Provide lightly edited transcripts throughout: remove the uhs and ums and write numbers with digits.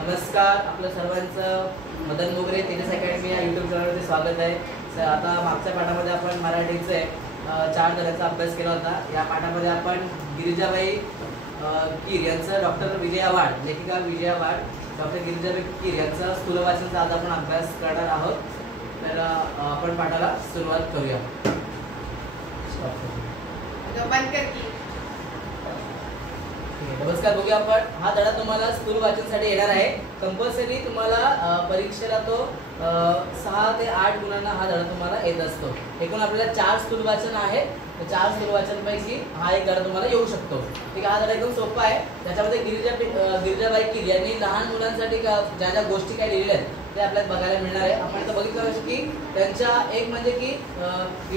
नमस्कार, आपलं सर्वांचं मदन मोगरे तेजस अकॅडमी या यूट्यूब चॅनलवरती स्वागत आहे. सर, आता मागच्या पाठामध्ये आपण मराठीचे 4 धड्यांचा अभ्यास केला होता. या पाठामध्ये आपण गिरिजाबाई कीर यांचं डॉक्टर विजया वाड, लेखिका विजया वाड, डॉक्टर गिरिजाबाई कीर यांचा स्थूल वाचनचा आज आपण अभ्यास करणार आहोत. तर आपण पाठाला सुरुवात करूया. नमस्कार, बघूया आपण. हा धडा तुम्हाला स्थूल वाचनसाठी येणार आहे. कंपल्सरी तुम्हाला परीक्षेला तो 6 ते 8 गुणांना हा धडा तुम्हाला येत असतो. एकूण आपल्याला 4 स्थूल वाचन आहे. 4 स्थूल वाचनपैकी हा एक धडा तुम्हाला येऊ शकतो. ठीक आहे, हा धडा एकदम सोपा आहे. त्याच्यामध्ये गिरिजाबाई कीर यांनी लहान मुलांसाठी ज्या ज्या गोष्टी काय लिहिल्या आहेत ते आपल्याला बघायला मिळणार आहे. आपण आता बघितलं की त्यांच्या एक म्हणजे की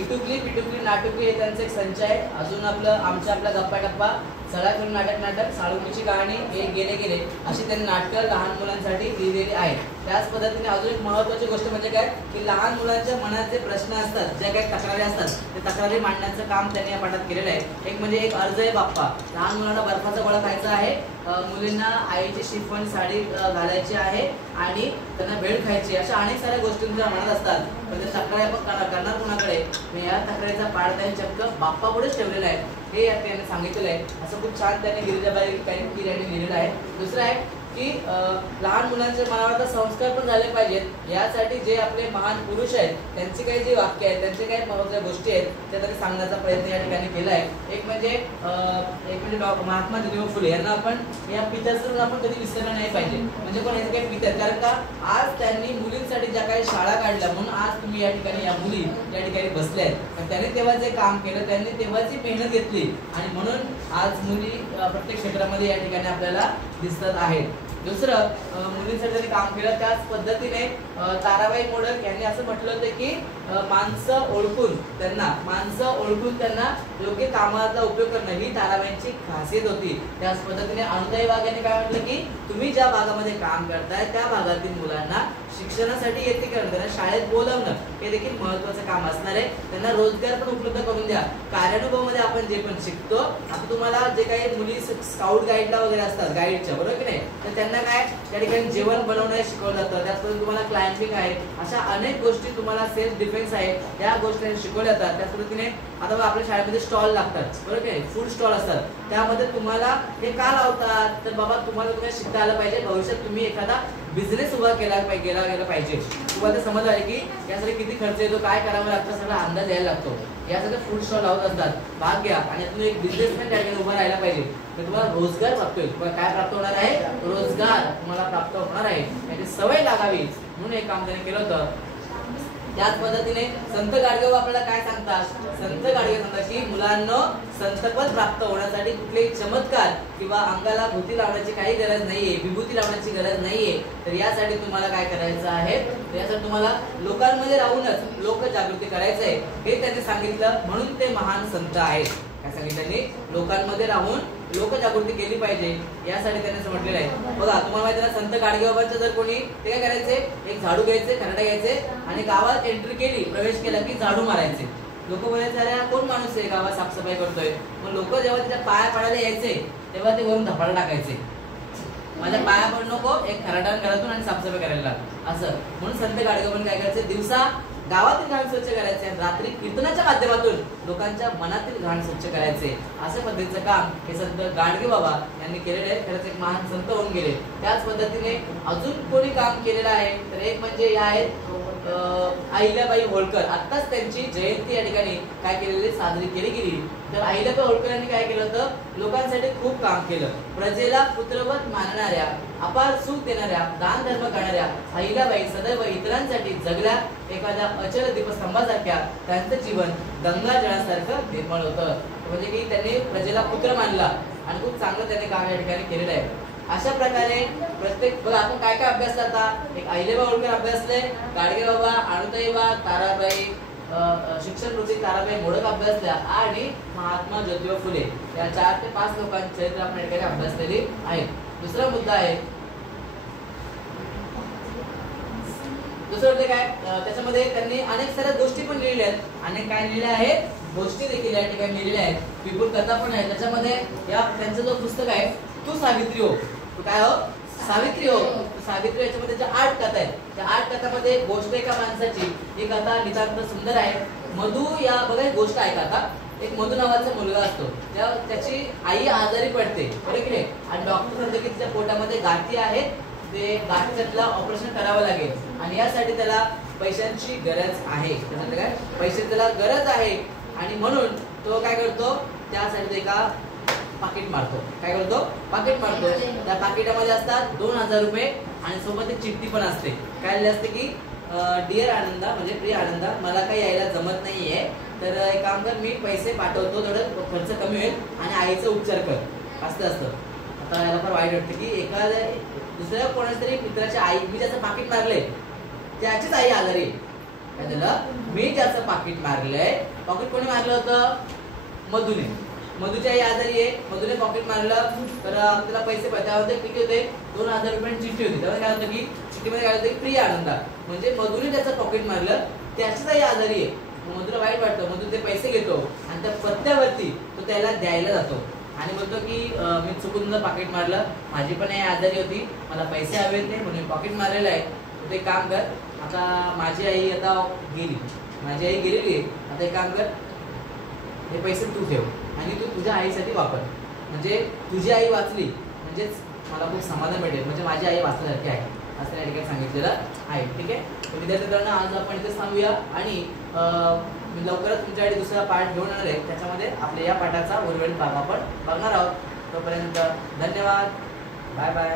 इटुकली पिटुकली नाटुकली हे त्यांचं एक संच आहे. अजून आपल्या गप्पा टप्पा, सळा फिरून नाटक, साळुंकीची कहाणी, हे गेले गेले अशी त्यांनी नाटकं लहान मुलांसाठी लिहिलेली आहेत. त्याच पद्धतीने अजून एक महत्त्वाची गोष्ट म्हणजे काय की लहान मुलांच्या मनात जे प्रश्न असतात, ज्या काही तक्रारी असतात, ते तक्रारी मांडण्याचं काम त्यांनी या पाठात केलेलं आहे. एक म्हणजे एक अर्ज आहे बाप्पा, लहान मुलांना बर्फाचा गोळा खायचा आहे, मुलींना आईची शिफॉन साडी घालायची आहे आणि त्यांना भेळ खायची, अशा अनेक साऱ्या गोष्टी तुमच्या मनात असतात. पण त्या तक्रारी आपण करणार कुणाकडे? या तक्रारीचा पाठ त्यांनी चक्क बाप्पापुढेच ठेवलेला आहे. हे या त्यांनी सांगितलेलं आहे. असं खूप छान त्यांनी गिरिजाबाई कीर यांनी लिहिलेलं आहे. दुसरं आहे की लहान मुलांच्या मनावर संस्कार पण झाले पाहिजेत. यासाठी जे आपले महान पुरुष आहेत त्यांची काही जे वाक्य आहेत, त्यांचे काही महत्त्वाच्या गोष्टी आहेत त्या त्यांनी सांगण्याचा प्रयत्न या ठिकाणी केला आहे. एक म्हणजे महात्मा ज्योतिबा फुले यांना आपण या पित्याचं आपण कधी विसरलं नाही पाहिजे. म्हणजे पण हे काही पित्या, कारण का आज त्यांनी मुलींसाठी ज्या काही शाळा काढल्या म्हणून आज तुम्ही या ठिकाणी या मुली या ठिकाणी बसल्या आहेत. पण त्यांनी तेव्हा जे काम केलं, त्यांनी तेव्हाची मेहनत घेतली आणि म्हणून आज मुली प्रत्येक क्षेत्रामध्ये या ठिकाणी आपल्याला दिसत आहेत. दुसरं, मुलींसाठी त्यांनी काम केलं. त्याच पद्धतीने ताराबाई मोडक यांनी असं म्हटलं होतं की माणसं ओळखून त्यांना योग्य कामाचा उपयोग करणं ही ताराबाईंची खासियत होती. त्याच पद्धतीने अनुताई वाघ यांनी काय म्हटलं की तुम्ही ज्या भागामध्ये काम करताय त्या भागातील मुलांना शिक्षणासाठी येथे करणं, त्यांना शाळेत बोलवणं हे देखील महत्त्वाचं काम असणार आहे. त्यांना रोजगार पण उपलब्ध करून द्या. कार्यानुभवामध्ये आपण जे पण शिकतो, आता तुम्हाला जे काही मुली स्काउट गाईडला वगैरे असतात, गाईडच्या, बरोबर की नाही, तर त्यांना काय त्या ठिकाणी जेवण बनवणं शिकवलं जातं. त्याचबरोबर तुम्हाला क्लाइम्बिंग आहे, अशा अनेक गोष्टी, तुम्हाला सेल्फ डिफेन्स आहे, या गोष्टी शिकवल्या जातात. त्याच पद्धतीने आता आपल्या शाळेमध्ये स्टॉल लागतात, बरोबर की फूड स्टॉल असतात. त्यामध्ये तुम्हाला हे का लावतात? तर बाबा तुम्हाला शिकता आलं पाहिजे, भविष्यात तुम्ही एखादा बिझनेस उभा केला पाहिजे. तुम्हाला समज आहे की यासाठी किती खर्च येतो, काय करावं लागतं, सगळा अंदाज यायला लागतो. यासाठी फूड स्टॉल लावत असतात. भाग घ्या आणि तुम्ही एक बिझनेसमॅन त्या ठिकाणी उभा राहायला पाहिजे. तर तुम्हाला रोजगार प्राप्त होईल. तुम्हाला काय प्राप्त होणार आहे? रोजगार तुम्हाला प्राप्त होणार आहे. याची सवय लागावी म्हणून एक काम त्याने केलं होतं. त्याच पद्धतीने संत गाडगेबाबा आपल्याला काय सांगतात? संत गाडगे सांगतात की मुलांना संतपद प्राप्त होण्यासाठी कुठलेही चमत्कार किंवा अंगाला भूती लावण्याची काही गरज नाहीये, विभूती लावण्याची गरज नाहीये. तर यासाठी तुम्हाला काय करायचं आहे? यासाठी तुम्हाला लोकांमध्ये राहूनच लोकजागृती करायचं आहे, हे त्यांनी सांगितलं. म्हणून ते महान संत आहेत. काय सांगितलं? लोकांमध्ये राहून लोकजागृती केली पाहिजे, यासाठी त्यांनी असं म्हटलेलं आहे. बघा, तुम्हाला माहिती आहे ना, संत गाडगेबाबांचं जर कोणी, ते काय करायचे? एक झाडू घ्यायचे, खराटा घ्यायचे आणि गावात एंट्री केली, प्रवेश केला की झाडू मारायचे. लोक बोलायचे अरे कोण माणूस आहे गावात साफसफाई करतोय. मग लोक जेव्हा त्याच्या पाया पडायला यायचे तेव्हा ते वरून धपाडा टाकायचे, माझ्या पाया पडू नको, एक खराटा घरातून आणि साफसफाई करायला असं. म्हणून संत गाडगेबाबांनी काय करायचे? दिवसा गावातील घाण स्वच्छ करायचे, रात्री कीर्तनाच्या माध्यमातून लोकांच्या मनातील घाण स्वच्छ करायचे. अशा पद्धतीचं काम हे संत गाडगे बाबा यांनी केलेलं आहे. खरंच एक महान संत होऊन गेले. त्याच पद्धतीने अजून कोणी काम केलेलं आहे? तर एक म्हणजे या आहेत अहिल्याबाई होळकर. आत्ताच त्यांची जयंती या ठिकाणी काय केलेली, साजरी केली गेली. तर अहिल्याबाई होळकर यांनी काय केलं होतं? लोकांसाठी खूप काम केलं. प्रजेला पुत्रवत मानणाऱ्या, अपार सुख देणाऱ्या, दान धर्म करणाऱ्या अहिल्याबाई सदैव इतरांसाठी जगल्या. एखाद्या अचल दीपस्तंभासारख्या त्यांचं जीवन गंगाजळासारखं निर्मळ होतं. म्हणजे की त्यांनी प्रजेला पुत्र मानला आणि खूप चांगलं त्यांनी काम या ठिकाणी केलेलं आहे. अशा प्रकारे प्रत्येक, बघा आपण काय काय अभ्यासला आता? एक अहिल्याबाई होळकर अभ्यासले, गाडगे बाबा, अनुताई वाघ, ताराबाई शिक्षणवृत्ती ताराबाई मोडक अभ्यासल्या आणि महात्मा ज्योतिबा फुले या 4 ते 5 लोकांचे चरित्र आपण या ठिकाणी अभ्यासलेली आहेत. दुसरा मुद्दा आहे, दुसरं म्हणजे काय? त्याच्यामध्ये त्यांनी अनेक साऱ्या गोष्टी पण लिहिल्या आहेत. अनेक काय लिहिल्या आहेत? गोष्टी देखील या ठिकाणी लिहिलेल्या आहेत. विपुल कथा पण आहे त्याच्यामध्ये. या त्यांचं जो पुस्तक आहे तू सावित्री हो, तू काय हो? सावित्री हो. सावित्री याच्यामध्ये ज्या 8 कथा आहेत त्या 8 कथामध्ये गोष्ट एका माणसाची ही कथा नितांत सुंदर आहे. मधु या बघा एक गोष्ट आहे कथा. एक मधु नावाचा मुलगा असतो, त्याची आई आजारी पडते बरोबर की नाही, आणि डॉक्टर म्हणतो की तिच्या पोटामध्ये गाठी आहेत, ते गाठीला ऑपरेशन करावं लागेल आणि यासाठी त्याला पैशांची गरज आहे. त्यासाठी काय पैसे त्याला गरज आहे आणि म्हणून तो काय करतो, त्यासाठी एका पाकिट मारतो. काय करतो, पाकिट मारतो. त्या पाकिटामध्ये असतात 2000 रुपये आणि सोबत एक चिठ्ठी पण असते. काय लिहिलं असते की डिअर आनंदा म्हणजे प्रिय आनंदा, मला काही यायला जमत नाहीये, तर एक काम कर, मी पैसे पाठवतो, थोडं खर्च कमी होईल आणि आईचा उपचार कर. असतं आता याला पण वाईट वाटतं की एखाद्या दुसऱ्या कोणाच्या तरी मित्राच्या आई, मी ज्याचं पाकिट मारलंय त्याचीच आई आजारी. काय झालं, मी ज्याचं पाकिट मारलंय, पाकिट कोणी मारलं होतं, मधुने. मधुची आई आजारी आहे, मधुने पॉकेट मारलं तर त्याला पैसे त्यामध्ये किती होते, 2000 रुपयांची चिठ्ठी होती. त्यामध्ये काय होतं की चिठ्ठीमध्ये काय होतं की प्रिय आनंदा, म्हणजे मधुने त्याचं पॉकेट मारलं, त्याचीच आई आजारी आहे. मधुला वाईट वाटतं, मधु ते पैसे घेतो आणि त्या पत्त्यावरती तो त्याला द्यायला जातो आणि म्हणतो की मी चुकून तुझं पाकिट मारलं, माझी पण आई आजारी होती, मला पैसे हवेत नाही म्हणून पॉकेट मारलेलं आहे, तू एक काम कर, आता माझी आई आता गेली, माझी आई गेलेली आहे, आता एक काम कर, हे पैसे तू ठेव आणि तू तुझ्या आईसाठी वापर, म्हणजे तुझी आई वाचली म्हणजेच मला खूप समाधान भेटेल, म्हणजे माझी आई वाचल्यासारखी आहे असं या ठिकाणी सांगितलेलं आहे. ठीक आहे, तर विद्यार्थ्यांना आज आपण इथेच थांबूया आणि मी लवकरच तुमच्याकडे दुसरा पाठ घेऊन येणार आहे, त्याच्यामध्ये आपल्या या पाठाचा उर्वरित भाग आपण बघणार आहोत. तोपर्यंत धन्यवाद, बाय बाय.